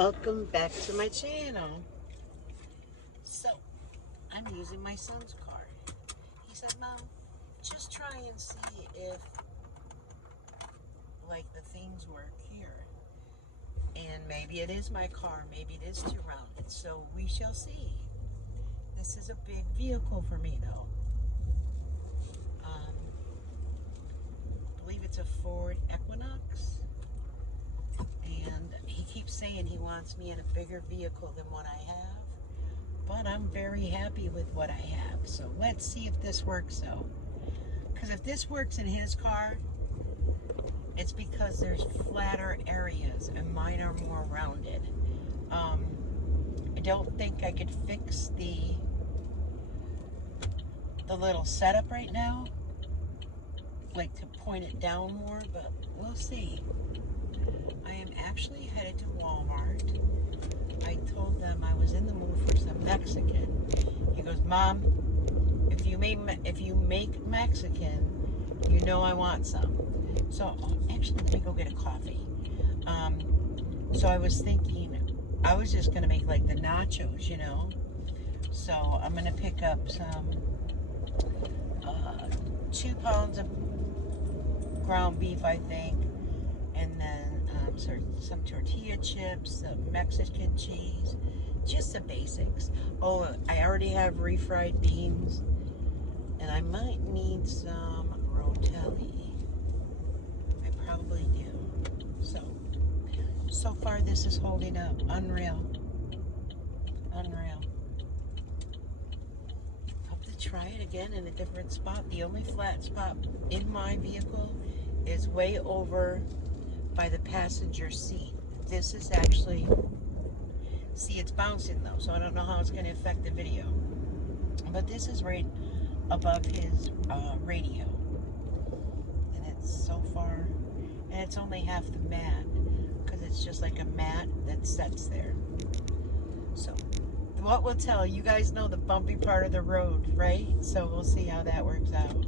Welcome back to my channel. So, I'm using my son's car. He said, Mom, just try and see if, like, the things work here. And maybe it is my car, maybe it is too rounded. So, we shall see. This is a big vehicle for me, though. I believe it's a Ford Equinox. And he keeps saying he wants me in a bigger vehicle than what I have. But I'm very happy with what I have. So let's see if this works though. Because if this works in his car, it's because there's flatter areas and mine are more rounded. I don't think I could fix the little setup right now. Like to point it down more, but we'll see. I am actually headed to Walmart. I told them I was in the mood for some Mexican. He goes, Mom, if you make Mexican, you know I want some. So actually, let me go get a coffee. So I was thinking, I was just gonna make like the nachos, you know. So I'm gonna pick up some 2 pounds of ground beef, I think, and then some tortilla chips, some Mexican cheese, just the basics. Oh, I already have refried beans, and I might need some rotelli. I probably do. So far this is holding up. Unreal. Hope to try it again in a different spot. The only flat spot in my vehicle is way over by the passenger seat. This is actually, see, it's bouncing though, so I don't know how it's going to affect the video. But this is right above his radio, and it's so far, and it's only half the mat because it's just like a mat that sets there. So what will tell, you guys know the bumpy part of the road, right? So we'll see how that works out.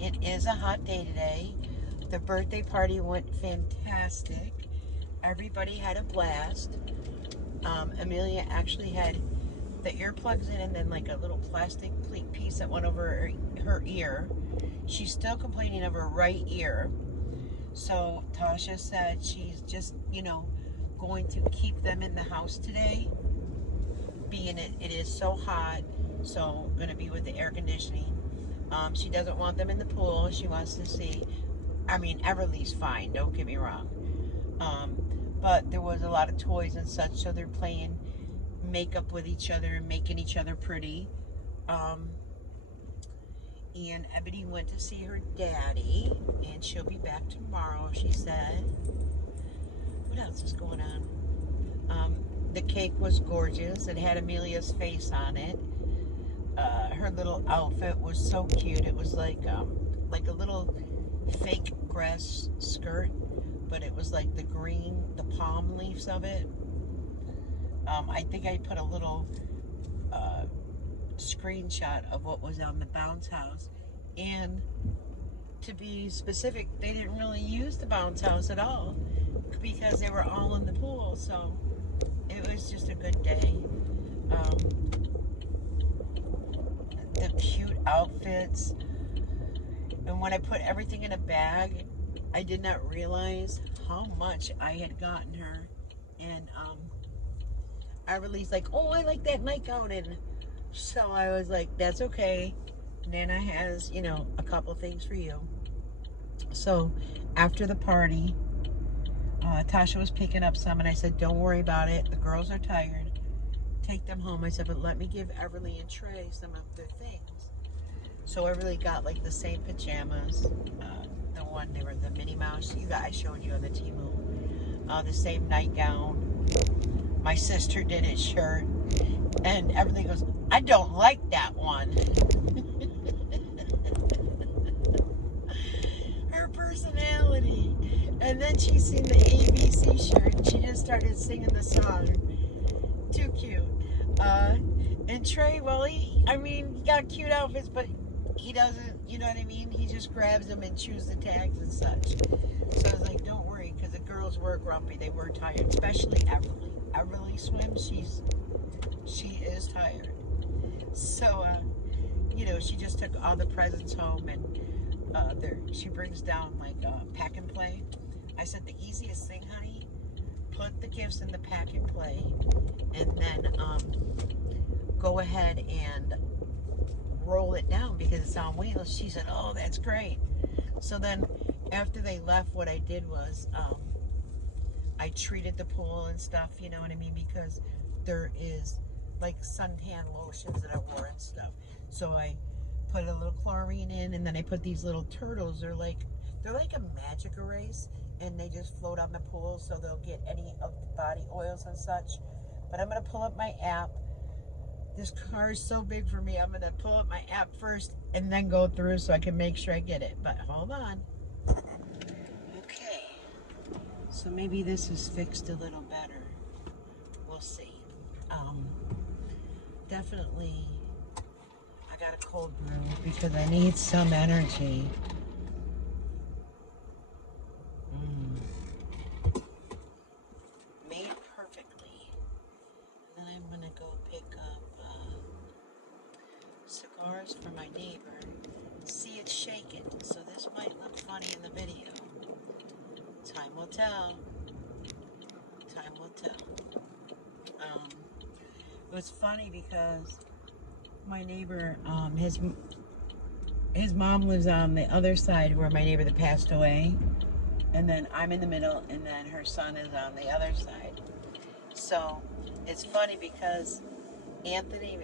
It is a hot day today. The birthday party went fantastic. Everybody had a blast. Amelia actually had the earplugs in and then like a little plastic piece that went over her ear. She's still complaining of her right ear. So Tasha said she's just, you know, going to keep them in the house today. Being it is so hot, so going to be with the air conditioning. She doesn't want them in the pool. She wants to see. I mean, Everly's fine, don't get me wrong. But there was a lot of toys and such, so they're playing makeup with each other and making each other pretty. And Ebony went to see her daddy, and she'll be back tomorrow, she said. What else is going on? The cake was gorgeous. It had Amelia's face on it. Her little outfit was so cute. It was like a little fake grass skirt, but it was like the green, the palm leaves of it. I think I put a little screenshot of what was on the bounce house, and to be specific, they didn't really use the bounce house at all because they were all in the pool, so it was just a good day. The cute outfits. And when I put everything in a bag, I did not realize how much I had gotten her. And Everly's like, oh, I like that nightgown. And so I was like, that's okay. Nana has, you know, a couple things for you. So after the party, Tasha was picking up some, and I said, don't worry about it. The girls are tired. Take them home. I said, but let me give Everly and Trey some of their things. So Everly got like the same pajamas, the one, they were the Minnie Mouse, I showed you on the Temu, the same nightgown. My sister did his shirt, and Everly goes, I don't like that one. Her personality. And then she seen the ABC shirt, and she just started singing the song. Too cute. And Trey, well, he got cute outfits, but he doesn't, you know what I mean? He just grabs them and chews the tags and such. So I was like, don't worry, because the girls were grumpy. They were tired, especially Everly. sometimes she is tired. So, she just took all the presents home, and she brings down like pack and play. I said the easiest thing, honey, put the gifts in the pack and play, and then go ahead and roll it down because it's on wheels. She said, oh, that's great. So then after they left, what I did was I treated the pool and stuff, you know what I mean, because there is like suntan lotions that I wore and stuff. So I put a little chlorine in, and then I put these little turtles. They're like a magic erase, and they just float on the pool, so they'll get any of the body oils and such. But I'm gonna pull up my app. This car is so big for me. I'm gonna pull up my app first and then go through so I can make sure I get it. But hold on. Okay. So maybe this is fixed a little better. We'll see. Definitely I got a cold brew because I need some energy. Made perfectly. And then I'm gonna go pick up cigars for my neighbor. See it shaking, so this might look funny in the video. Time will tell. Time will tell. It was funny because my neighbor, his mom lives on the other side where my neighbor that passed away, and then I'm in the middle, and then her son is on the other side. So it's funny because Anthony,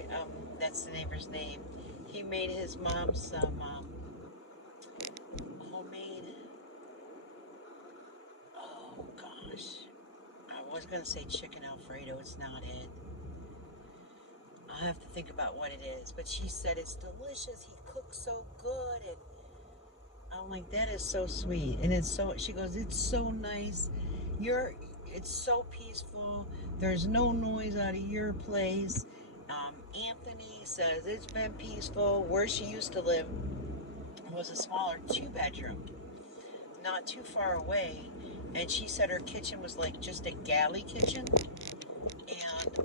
that's the neighbor's name, he made his mom some homemade, oh gosh, I was going to say chicken Alfredo, it's not it. I'll have to think about what it is, but she said it's delicious, he cooks so good, and I'm like, that is so sweet, and she goes, it's so nice, it's so peaceful, there's no noise out of your place. Anthony says it's been peaceful. Where she used to live was a smaller 2-bedroom, not too far away, and she said her kitchen was like just a galley kitchen, and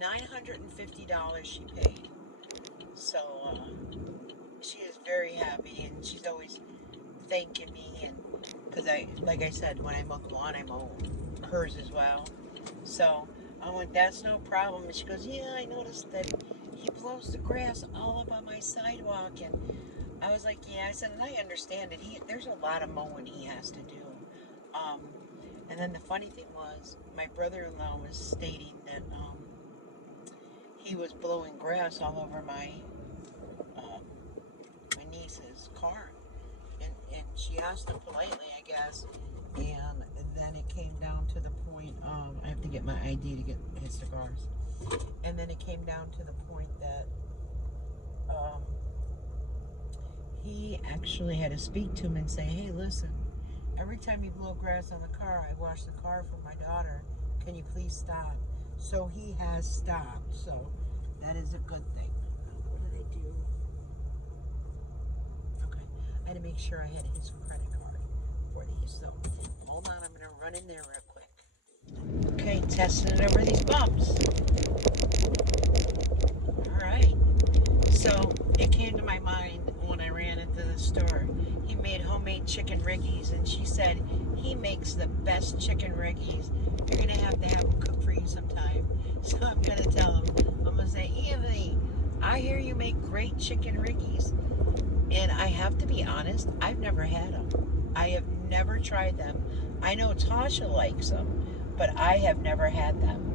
$950 she paid. So she is very happy, and she's always thanking me, and because like I said, when I mow the lawn, I mow hers as well. So I'm like, that's no problem. And she goes, yeah, I noticed that he blows the grass all up on my sidewalk. And I was like, yeah. I said, and I understand it. There's a lot of mowing he has to do. And then the funny thing was, my brother-in-law was stating that he was blowing grass all over my niece's car. And she asked him politely, I guess. And then it came down to the point of, I have to get my ID to get his cigars. And then it came down to the point that he actually had to speak to him and say, hey, listen, every time you blow grass on the car, I wash the car for my daughter. Can you please stop? So he has stopped. So that is a good thing. What did I do? Okay. I had to make sure I had his credit card for these. So hold on, I'm going to run in there real quick. Okay, testing it over these bumps. All right. So it came to my mind when I ran into the store. He made homemade chicken riggies, and she said he makes the best chicken riggies. You're going to have him cook for you sometime. So I'm going to tell him, I'm going to say, Anthony, I hear you make great chicken riggies. And I have to be honest, I've never had them. I have never tried them. I know Tasha likes them, but I have never had them.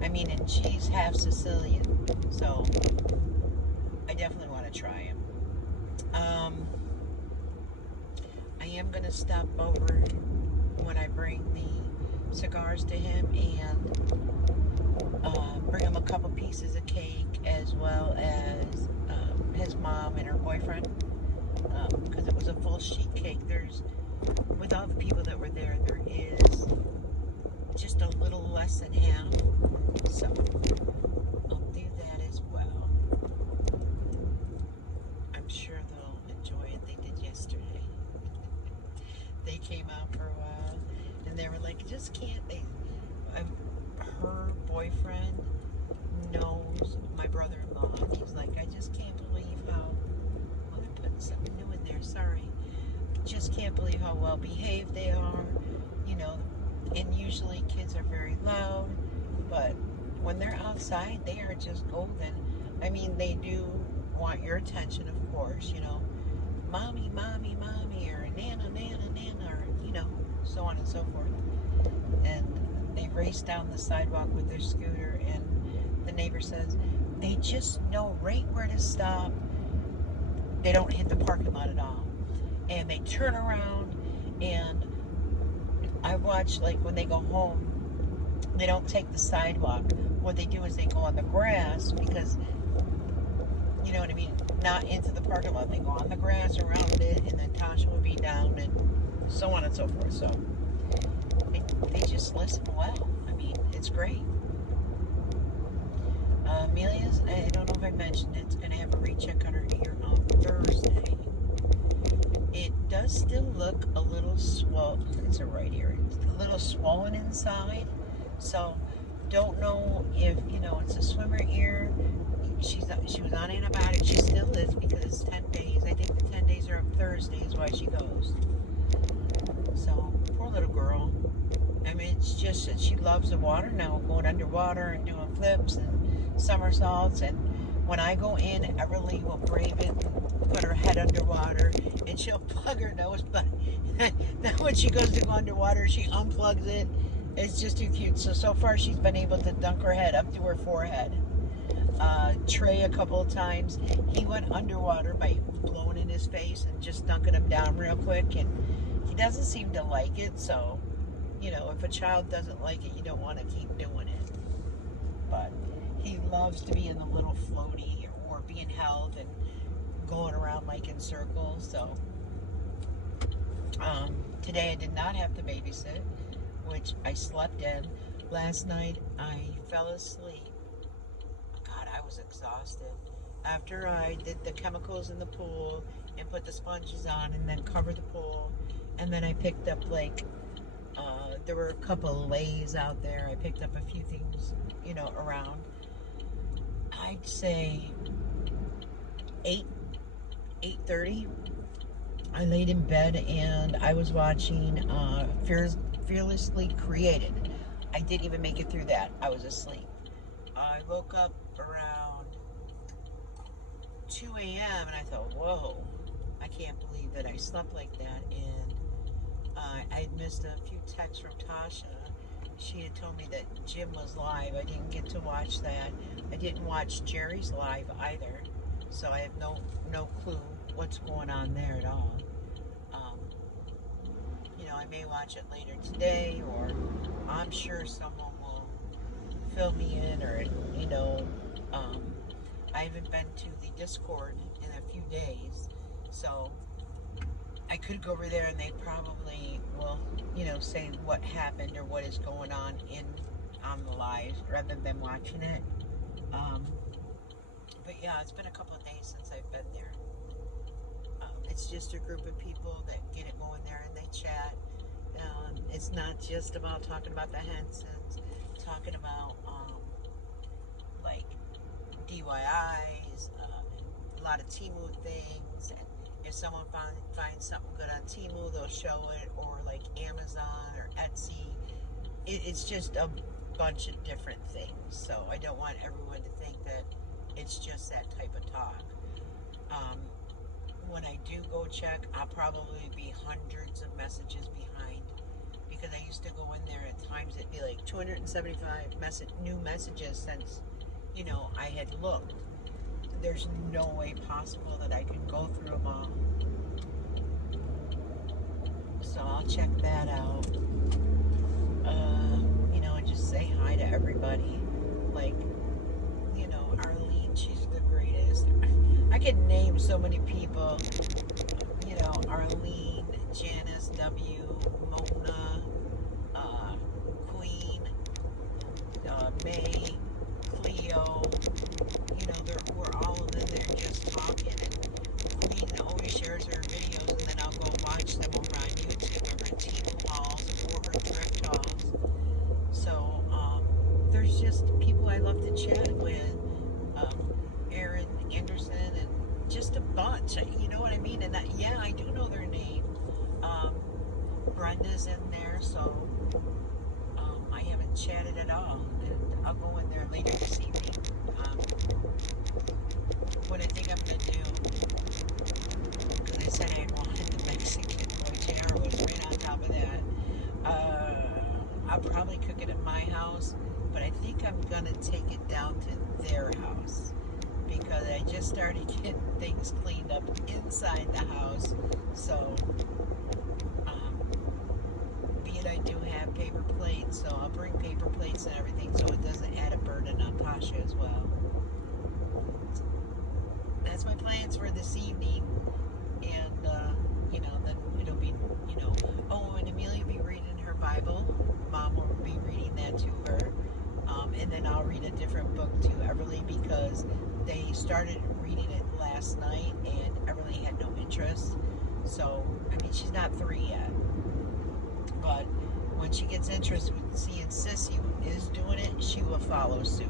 And she's half Sicilian, so I definitely want to try them. I am going to stop over when I bring the cigars to him and bring him a couple pieces of cake, as well as his mom and her boyfriend, because it was a full sheet cake. With all the people that were there, there is just a little less than half, so I'll do that as well. I'm sure they'll enjoy it. They did yesterday. They came out for a while, and they were like, just can't they? her boyfriend knows my brother-in-law. He's like, I just can't believe how, well, they're putting something new in there, sorry. Just can't believe how well behaved they are, you know, and usually kids are very loud, but when they're outside, they are just golden. I mean, they do want your attention, of course, you know, mommy, mommy, mommy, or nana, nana, nana, or, you know, so on and so forth. And they race down the sidewalk with their scooter, and the neighbor says, they just know right where to stop. They don't hit the parking lot at all. And they turn around, and I watch, like, when they go home, they don't take the sidewalk. What they do is they go on the grass because, you know what I mean, not into the parking lot. They go on the grass around it, and then Tasha will be down, and so on and so forth. So they just listen well. I mean, it's great. Amelia's, I don't know if I mentioned it, it's going to have a recheck on her ear on Thursday. It does still look a little swollen. It's a right ear. It's a little swollen inside. So don't know if, you know, it's a swimmer ear. She was on antibiotics. She still is because it's 10 days. I think the 10 days are up Thursday is why she goes. So poor little girl. I mean, it's just that she loves the water now, going underwater and doing flips and somersaults. And when I go in, Everly will brave it, put her head underwater, and she'll plug her nose. But then when she goes to go underwater, she unplugs it. It's just too cute. So far, she's been able to dunk her head up to her forehead. Trey, a couple of times, he went underwater by blowing in his face and just dunking him down real quick. And he doesn't seem to like it, so... You know, if a child doesn't like it, you don't want to keep doing it. But he loves to be in the little floaty or being held and going around like in circles. So today I did not have to babysit, which I slept in. Last night I fell asleep. God, I was exhausted. After I did the chemicals in the pool and put the sponges on and then covered the pool, and then I picked up like there were a couple of lays out there. I picked up a few things, you know, around. I'd say 8:30. I laid in bed and I was watching Fearlessly Created. I didn't even make it through that. I was asleep. I woke up around 2 a.m. and I thought, whoa, I can't believe that I slept like that. And I had missed a few texts from Tasha. She had told me that Jim was live. I didn't get to watch that. I didn't watch Jerry's live either, so I have no clue what's going on there at all. You know, I may watch it later today, or I'm sure someone will fill me in, or, you know, I haven't been to the Discord in a few days, so I could go over there and they probably will, you know, say what happened or what is going on on the live rather than watching it. But yeah, it's been a couple of days since I've been there. It's just a group of people that get it going there and they chat. It's not just about talking about the Hensons, talking about like DIYs, a lot of Temu things, and if someone finds something good on Temu, they'll show it, or like Amazon or Etsy. It's just a bunch of different things, so I don't want everyone to think that it's just that type of talk. When I do go check, I'll probably be hundreds of messages behind, because I used to go in there at times, it'd be like 275 new messages since, you know, I had looked. There's no way possible that I can go through them all. So I'll check that out. You know, and just say hi to everybody. Like, you know, Arlene, she's the greatest. I could name so many people. You know, Arlene, Janice, W, Mona, Queen, May, Cleo. You know, we're all in there just talking, and Queen always shares her videos, and then I'll go watch them over on YouTube, or her Temu hauls, or her thrift hauls. So there's just people I love to chat with. Aaron Anderson and just a bunch. You know what I mean? And yeah, I do know their name. Brenda's in there, so I haven't chatted at all. And I'll go in there later this evening. Um, what I think I'm going to do, because I said I wanted the Mexican, boy, JR was right on top of that. I'll probably cook it at my house, but I think I'm going to take it down to their house, because I just started getting things cleaned up inside the house. So, be it I do have paper plates, so I'll bring paper plates and everything so it doesn't add a burden on Tasha as well. That's my plans for this evening. And, then it'll be, oh, and Amelia will be reading her Bible. Mom will be reading that to her. And then I'll read a different book to Everly, because they started reading it last night and Everly had no interest. So, she's not 3 yet. But when she gets interested with seeing Sissy is doing it, she will follow suit.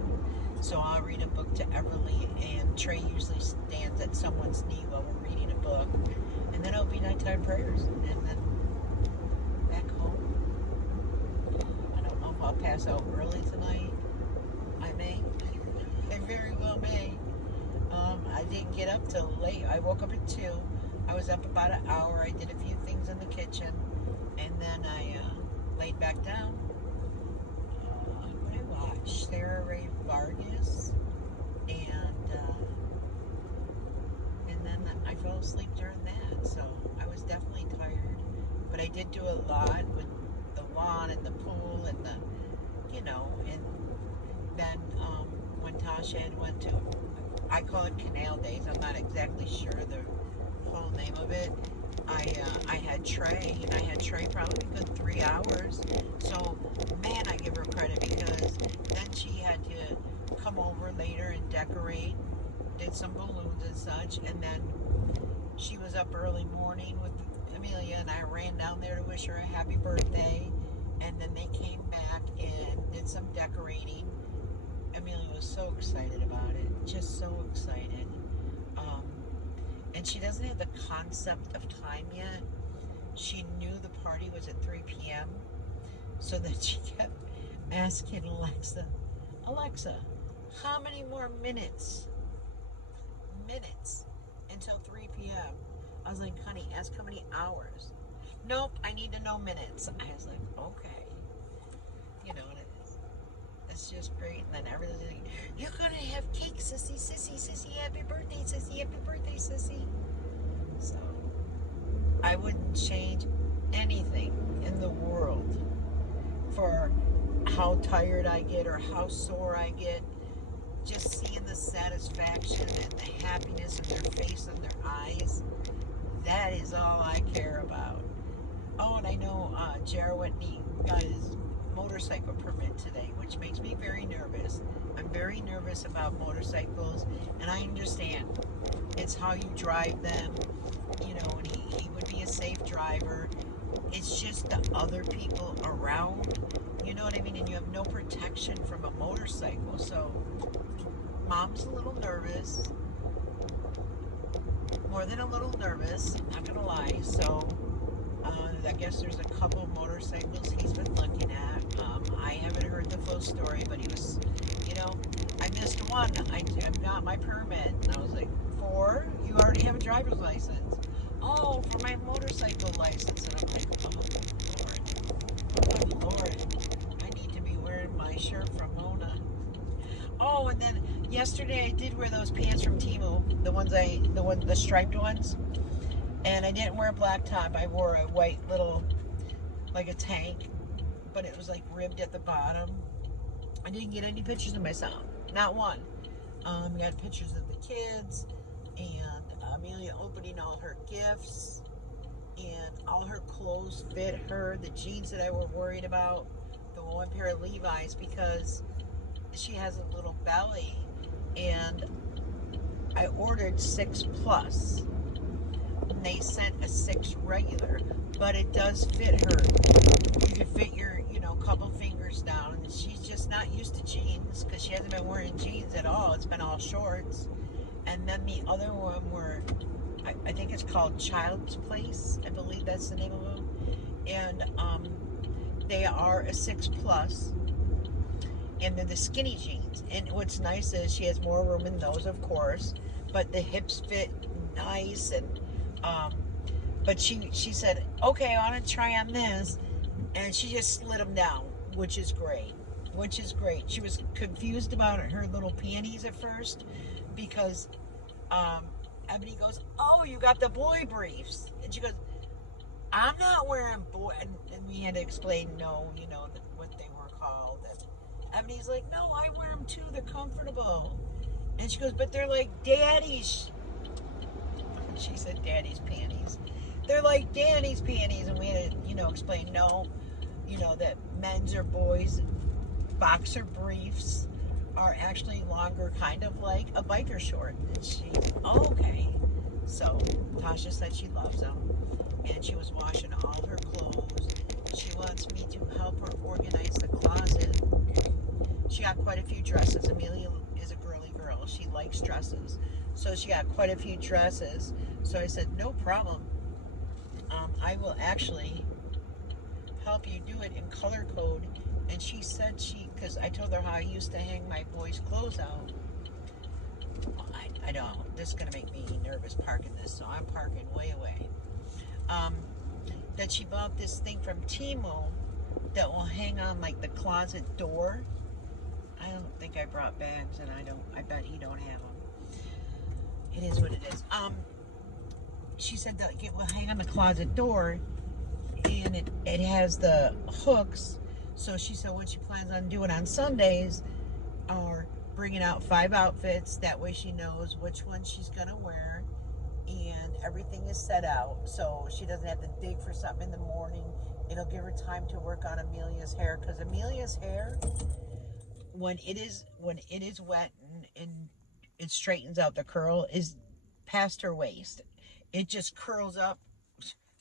So I'll read a book to Everly, and Trey usually stands at someone's knee while we're reading a book. And then it'll be nighttime prayers. And then back home. I don't know if I'll pass out early tonight. I may. I very well may. I didn't get up till late. I woke up at 2. I was up about an hour. I did a few things in the kitchen. And then I laid back down. What did I watch? Sarah Ray Vargas. And then I fell asleep during that. So I was definitely tired. But I did do a lot with the lawn and the pool and and then when Tasha had went to, I call it Canal Days. I'm not exactly sure the whole name of it. I had Trey, and I had Trey probably a good 3 hours. So, man, I give her credit, because then she had to come over later and decorate, did some balloons and such, and then she was up early morning with Amelia, and I ran down there to wish her a happy birthday, and then they came back and did some decorating. Amelia was so excited about it, just so excited. And she doesn't have the concept of time yet. She knew the party was at 3 p.m. So then she kept asking Alexa, how many more minutes until 3 p.m.? I was like, honey, ask how many hours. Nope, I need to know minutes. I was like, okay. It's just great. And then everything's like, you're going to have cake, Sissy, happy birthday, Sissy. So, I wouldn't change anything in the world for how tired I get or how sore I get. Just seeing the satisfaction and the happiness in their face and their eyes, that is all I care about. Oh, and I know Jared Whitney got his motorcycle permit today, which makes me very nervous. I'm very nervous about motorcycles, and I understand it's how you drive them, and he would be a safe driver. It's just the other people around, you know what I mean? And you have no protection from a motorcycle. So Mom's a little nervous, more than a little nervous, not gonna lie. So I guess there's a couple of motorcycles he's been looking at. I haven't heard the full story, but he was, I missed one. I got my permit. And I was like, 4? You already have a driver's license. Oh, for my motorcycle license. And I'm like, oh, Lord. I need to be wearing my shirt from Mona. Oh, and then yesterday I did wear those pants from Temu, the striped ones. And I didn't wear a black top. I wore a white little, like a tank, but it was like ribbed at the bottom. I didn't get any pictures of myself, not one. Got pictures of the kids and Amelia opening all her gifts, and all her clothes fit her. The jeans that I were worried about, the one pair of Levi's, because she has a little belly, and I ordered 6 plus. And they sent a 6 regular, but it does fit her. You can fit your, couple fingers down, and she's just not used to jeans because she hasn't been wearing jeans at all. It's been all shorts. And then the other one were, I think it's called Child's Place. I believe that's the name of them. And they are a 6+. And they're the skinny jeans. And what's nice is she has more room in those, of course. But the hips fit nice. And but she said, okay, I want to try on this. And she just slid them down, which is great. She was confused about her little panties at first because Ebony goes, oh, you got the boy briefs. And she goes, I'm not wearing boy. And we had to explain, no, what they were called. And Ebony's like, no, I wear them too. They're comfortable. And she goes, but they're like daddy's. She said daddy's panties. They're like daddy's panties. And we had to, explain, no, that men's or boys' boxer briefs are actually longer, kind of like a biker short. And she, okay. So Tasha said she loves them. And she was washing all her clothes. She wants me to help her organize the closet. She got quite a few dresses. Amelia is a girly girl. She likes dresses. So she got quite a few dresses. So I said, no problem. I will actually help you do it in color code. And she said because I told her how I used to hang my boys' clothes out. Well, I don't. This is going to make me nervous parking this, so I'm parking way away. That she bought this thing from Temu that will hang on like the closet door. I don't think I brought bags, and I bet he don't have them. It is what it is. She said that it will hang on the closet door, and it has the hooks. So she said what she plans on doing on Sundays are bringing out 5 outfits. That way she knows which one she's gonna wear, and everything is set out, so she doesn't have to dig for something in the morning. It'll give her time to work on Amelia's hair, because Amelia's hair, when it is wet and it straightens out, the curl is past her waist. It just curls up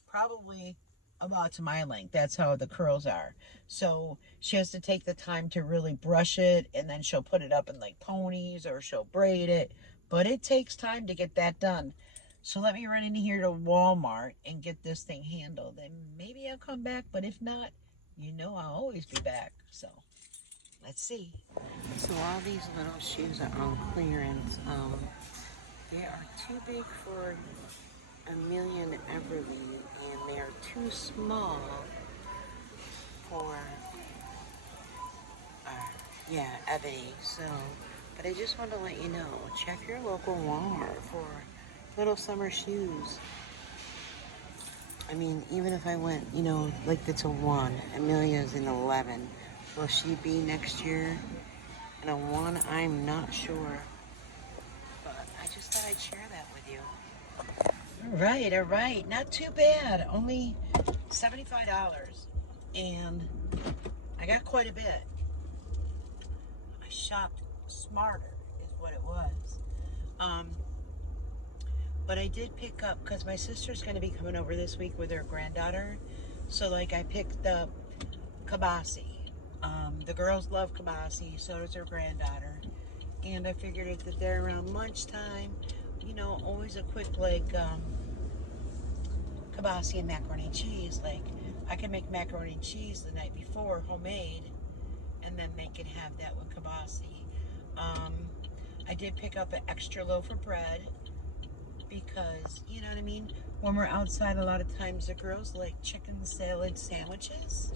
probably about to my length. That's how the curls are. So she has to take the time to really brush it, and then she'll put it up in like ponies, or she'll braid it. But it takes time to get that done. So let me run in here to Walmart and get this thing handled. And maybe I'll come back, but if not, I'll always be back. So let's see. So all these little shoes are on clearance. They are too big for Amelia and Everly, and they are too small for Ebony. So, but I just want to let you know, check your local Walmart for little summer shoes. I mean, even if I went, like it's a 1, Amelia's an 11. Will she be next year in a 1? I'm not sure. But I just thought I'd share that with you. All right. Not too bad. Only $75. And I got quite a bit. I shopped smarter is what it was. But I did pick up, because my sister's going to be coming over this week with her granddaughter. So, I picked up kibasi. The girls love kibasi, so does her granddaughter. And I figured that they're around lunchtime, always a quick, kibasi and macaroni and cheese. I can make macaroni and cheese the night before, homemade, and then they can have that with kibasi. I did pick up an extra loaf of bread, because, you know what I mean? When we're outside, a lot of times the girls like chicken salad sandwiches.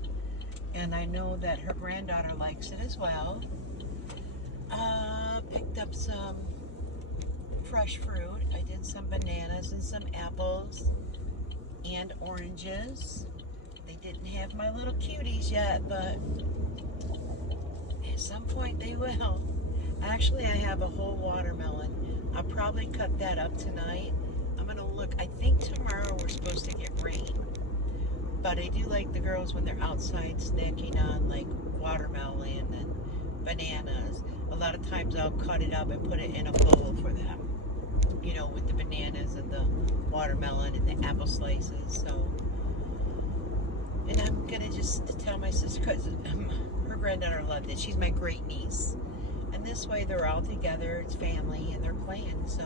And I know that her granddaughter likes it as well. Picked up some fresh fruit. I did some bananas and some apples and oranges. They didn't have my little cuties yet, but at some point they will. Actually, I have a whole watermelon. I'll probably cut that up tonight. I'm going to look. I think tomorrow we're supposed to get rain. But I do like the girls when they're outside snacking on watermelon and bananas. A lot of times I'll cut it up and put it in a bowl for them. With the bananas and the watermelon and the apple slices. So, and I'm going to just tell my sister, because her granddaughter loved it. She's my great niece. And this way they're all together, it's family, and they're playing. So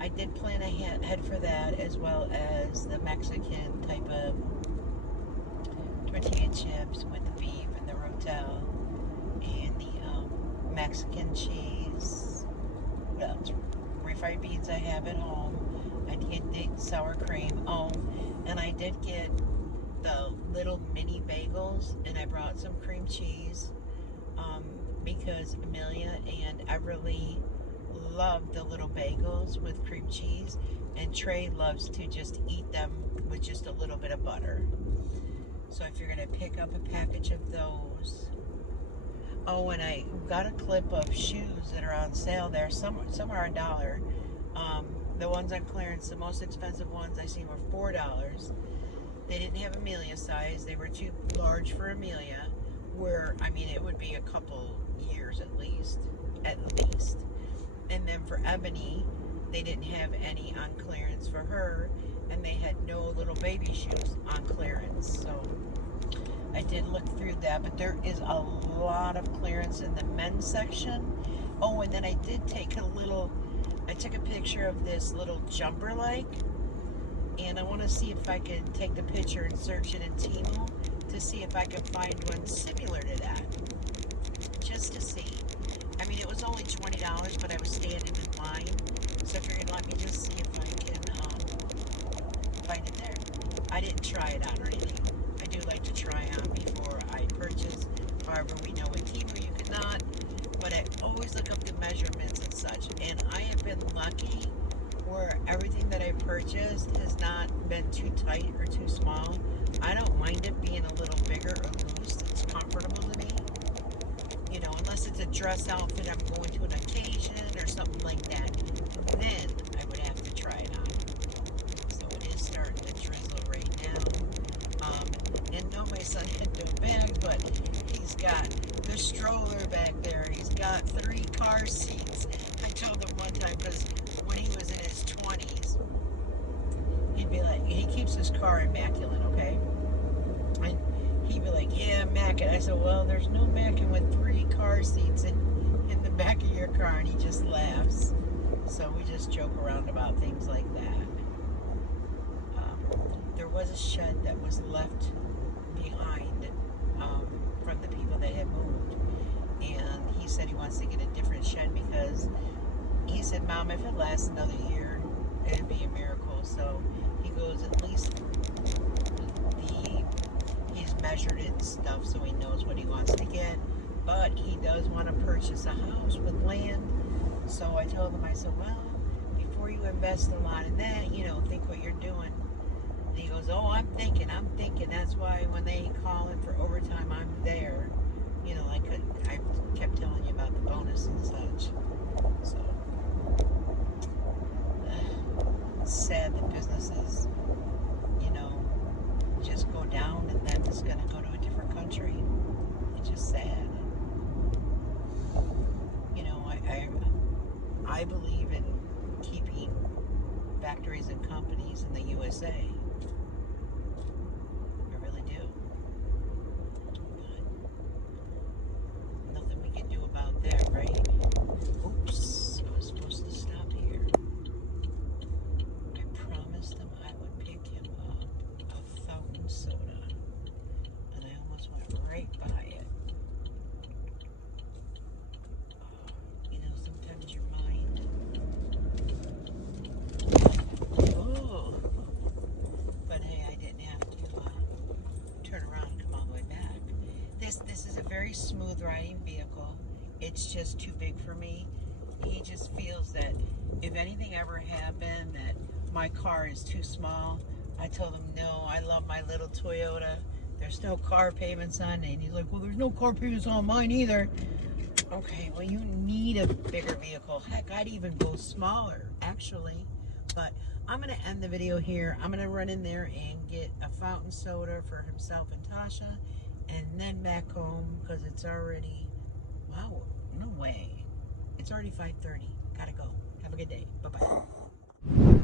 I did plan ahead for that, as well as the Mexican type of tortilla chips with the beef and the rotel, and the Mexican cheese. What else? Refried beans I have at home. I did get sour cream. Oh, and I did get the little mini bagels, and I brought some cream cheese because Amelia and Everly love the little bagels with cream cheese, and Trey loves to just eat them with just a little bit of butter. So if you're going to pick up a package of those. Oh, and I got a clip of shoes that are on sale there. Some are $1. The ones on clearance, the most expensive ones I seen were $4. They didn't have Amelia size. They were too large for Amelia. Where, I mean, it would be a couple years at least. And then for Ebony, they didn't have any on clearance for her, and they had no little baby shoes on clearance. So I did look through that, but there is a lot of clearance in the men's section. Oh, and then I did take I took a picture of this little jumper and I want to see if I can take the picture and search it in Temu to see if I can find one similar to that, just to see. I mean, it was only $20, but I was standing in line, so if you're going to let me just see if I can find it there. I didn't try it on or anything. I do like to try on before I purchase. However, we know with Temu you cannot, but I always look up the measurements and such, and I have been lucky where everything that I purchased has not been too tight or too small. I don't mind it being a little bigger or loose. It's comfortable to me. You know, unless it's a dress outfit, I'm going to an occasion or something like that, then I would have to try it on. So it is starting to drizzle right now. And no, my son had no bag, but he's got the stroller back there. He's got 3 car seats. I told him one time, because when he was in his 20s, he'd be like, he keeps his car immaculate, okay? And he'd be like, yeah, Mackin. I said, well, there's no Mackin with 3 car seats in the back of your car, and he just laughs. So we just joke around about things like that. There was a shed that was left behind from the people that had moved, and he said he wants to get a different shed because he said, Mom, if it lasts another year, it'd be a miracle. So he goes, at least he's measured it and stuff, so he knows what he wants to get. But he does want to purchase a house with land. So I told him, I said, well, before you invest a lot in that, you know, think what you're doing. And he goes, oh, I'm thinking. That's why when they call in for overtime, I'm there. You know, I kept telling you about the bonus and such. So it's sad that businesses, you know, just go down and then it's going to go to a different country. It's just sad. You know, I believe in keeping factories and companies in the USA. I really do. But nothing we can do about that, right? Oops, I was supposed to stop here. I promised them I would pick him up a fountain soda, and I almost went right by it. You know, sometimes your mind. Oh, but hey, I didn't have to turn around and come all the way back. This is a very smooth riding vehicle. It's just too big for me. He just feels that if anything ever happened, that my car is too small. I told him, no, I love my little Toyota. There's no car payments on it. And he's like, well, there's no car payments on mine either. Okay, well, you need a bigger vehicle. Heck, I'd even go smaller, actually. But I'm going to end the video here. I'm going to run in there and get a fountain soda for himself and Tasha, and then back home, because it's already, wow, no way. It's already 5:30. Gotta go. Have a good day. Bye-bye.